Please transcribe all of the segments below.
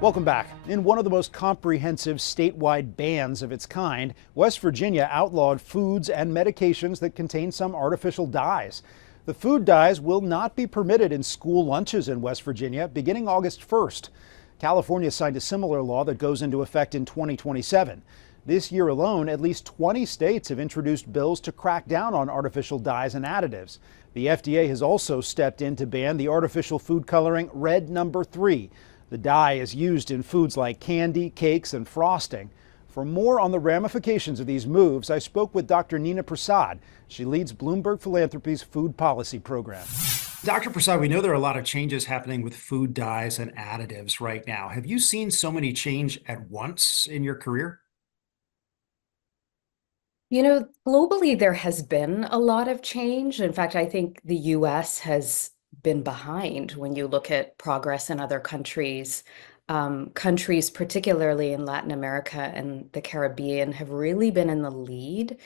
Welcome back. In one of the most comprehensive statewide bans of its kind, West Virginia outlawed foods and medications that contain some artificial dyes. The food dyes will not be permitted in school lunches in West Virginia beginning August 1st. California signed a similar law that goes into effect in 2027. This year alone, at least 20 states have introduced bills to crack down on artificial dyes and additives. The FDA has also stepped in to ban the artificial food coloring Red Number 3. The dye is used in foods like candy, cakes, and frosting. For more on the ramifications of these moves, I spoke with Dr. Nina Prasad. She leads Bloomberg Philanthropies food policy program. Dr. Prasad, we know there are a lot of changes happening with food dyes and additives right now. Have you seen so many change at once in your career? Globally, there has been a lot of change. In fact, I think the US has been behind when you look at progress in other countries. Countries, particularly in Latin America and the Caribbean, have really been in the lead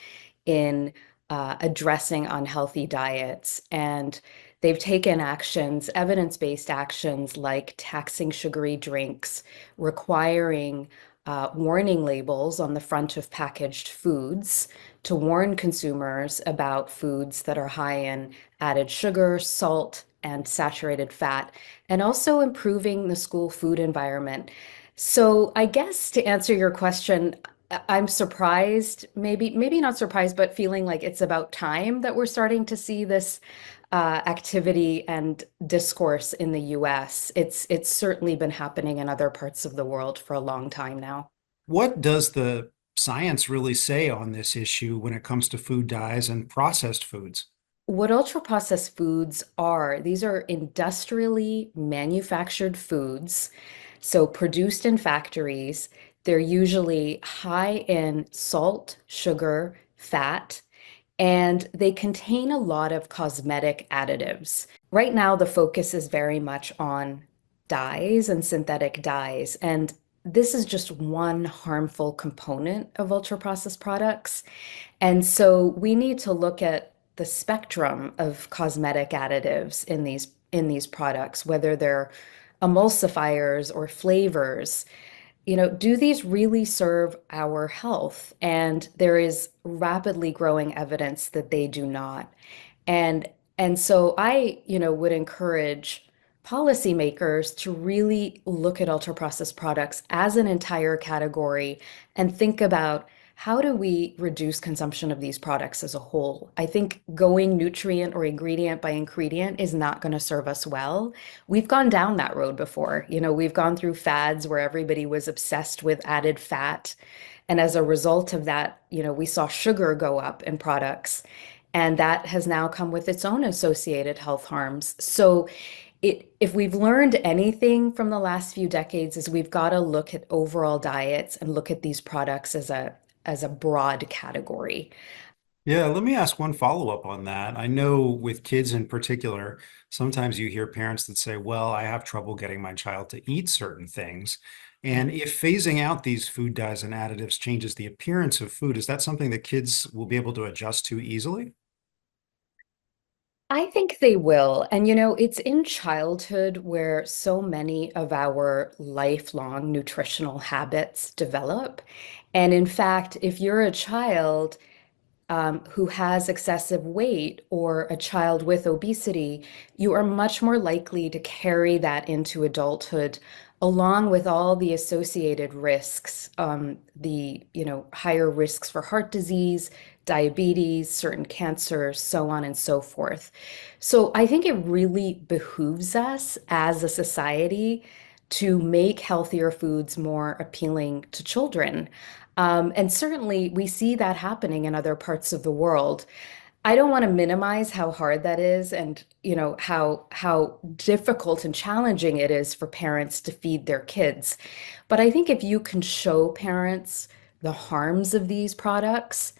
in addressing unhealthy diets. And they've taken actions, evidence-based actions like taxing sugary drinks, requiring warning labels on the front of packaged foods to warn consumers about foods that are high in added sugar, salt, and saturated fat, and also improving the school food environment. So I guess to answer your question, I'm surprised, maybe not surprised, but feeling like it's about time that we're starting to see this activity and discourse in the US. It's certainly been happening in other parts of the world for a long time now. What does the science really say on this issue when it comes to food dyes and processed foods? What ultra-processed foods are, these are industrially manufactured foods, so produced in factories. They're usually high in salt, sugar, fat, and they contain a lot of cosmetic additives. Right now, the focus is very much on dyes and synthetic dyes, and this is just one harmful component of ultra-processed products. And so we need to look at the spectrum of cosmetic additives in these products, whether they're emulsifiers or flavors. Do these really serve our health? And there is rapidly growing evidence that they do not. And and so I, would encourage policymakers to really look at ultra-processed products as an entire category and think about how do we reduce consumption of these products as a whole. I think going nutrient or ingredient by ingredient is not going to serve us well. We've gone down that road before. We've gone through fads where everybody was obsessed with added fat. And as a result of that, we saw sugar go up in products. And that has now come with its own associated health harms. So if we've learned anything from the last few decades is we've got to look at overall diets and look at these products as a broad category. Yeah, let me ask one follow-up on that. I know with kids in particular, sometimes you hear parents that say, well, I have trouble getting my child to eat certain things. And if phasing out these food dyes and additives changes the appearance of food, is that something that kids will be able to adjust to easily? I think they will. And it's in childhood where so many of our lifelong nutritional habits develop. And in fact, if you're a child who has excessive weight or a child with obesity, you are much more likely to carry that into adulthood, along with all the associated risks, the higher risks for heart disease, diabetes, certain cancers, so on and so forth. So I think it really behooves us as a society to make healthier foods more appealing to children. And certainly we see that happening in other parts of the world. I don't want to minimize how hard that is and, how difficult and challenging it is for parents to feed their kids. But I think if you can show parents the harms of these products,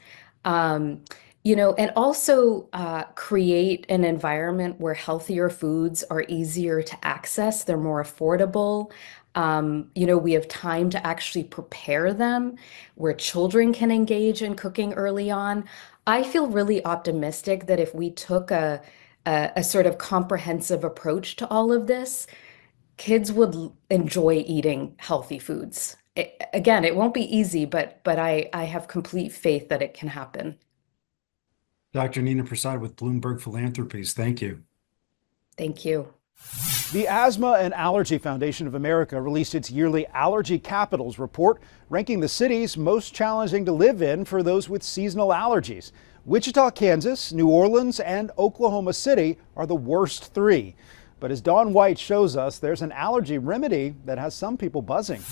um, and also create an environment where healthier foods are easier to access, they're more affordable. We have time to actually prepare them, where children can engage in cooking early on. I feel really optimistic that if we took a sort of comprehensive approach to all of this, Kids would enjoy eating healthy foods. Again, it won't be easy, but I have complete faith that it can happen. Dr. Nina Prasad with Bloomberg Philanthropies. Thank you. Thank you. The Asthma and Allergy Foundation of America released its yearly Allergy Capitals report, ranking the cities most challenging to live in for those with seasonal allergies. Wichita, Kansas, New Orleans, and Oklahoma City are the worst three. But as Dawn White shows us, there's an allergy remedy that has some people buzzing.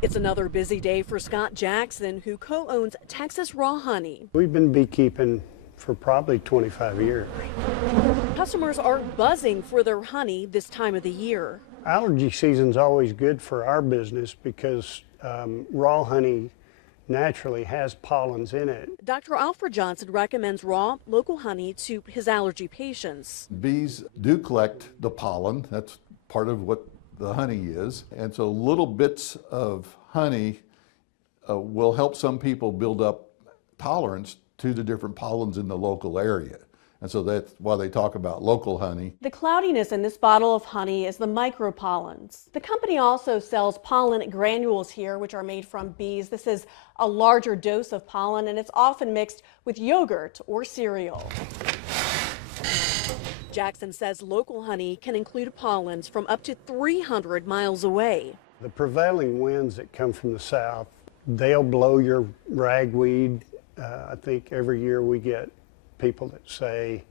It's another busy day for Scott Jackson, who co-owns Texas Raw Honey. We've been beekeeping for probably 25 years. Customers are buzzing for their honey this time of the year. Allergy season's always good for our business because raw honey naturally has pollens in it. Dr. Alfred Johnson recommends raw, local honey to his allergy patients. Bees do collect the pollen. That's part of what the honey is. And so little bits of honey will help some people build up tolerance to the different pollens in the local area. And so that's why they talk about local honey. The cloudiness in this bottle of honey is the micropollens. The company also sells pollen granules here, which are made from bees. This is a larger dose of pollen, and it's often mixed with yogurt or cereal. Jackson says local honey can include pollens from up to 300 miles away. The prevailing winds that come from the south, they'll blow your ragweed. I think every year we get people that say,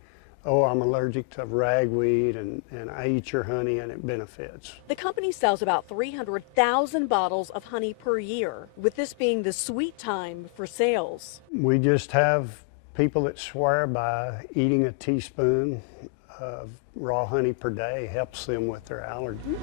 oh, I'm allergic to ragweed and I eat your honey and it benefits. The company sells about 300,000 bottles of honey per year, with this being the sweet time for sales. We just have people that swear by eating a teaspoon of raw honey per day helps them with their allergies.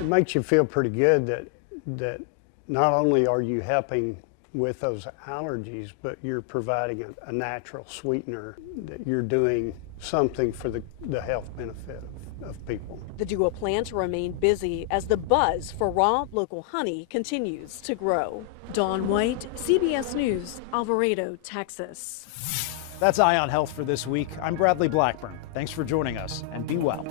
It makes you feel pretty good that not only are you helping with those allergies, but you're providing a natural sweetener, that you're doing something for the health benefit of people. The duo plan to remain busy as the buzz for raw local honey continues to grow. Dawn White, CBS News, Alvarado, Texas. That's Eye on Health for this week. I'm Bradley Blackburn. Thanks for joining us, and be well.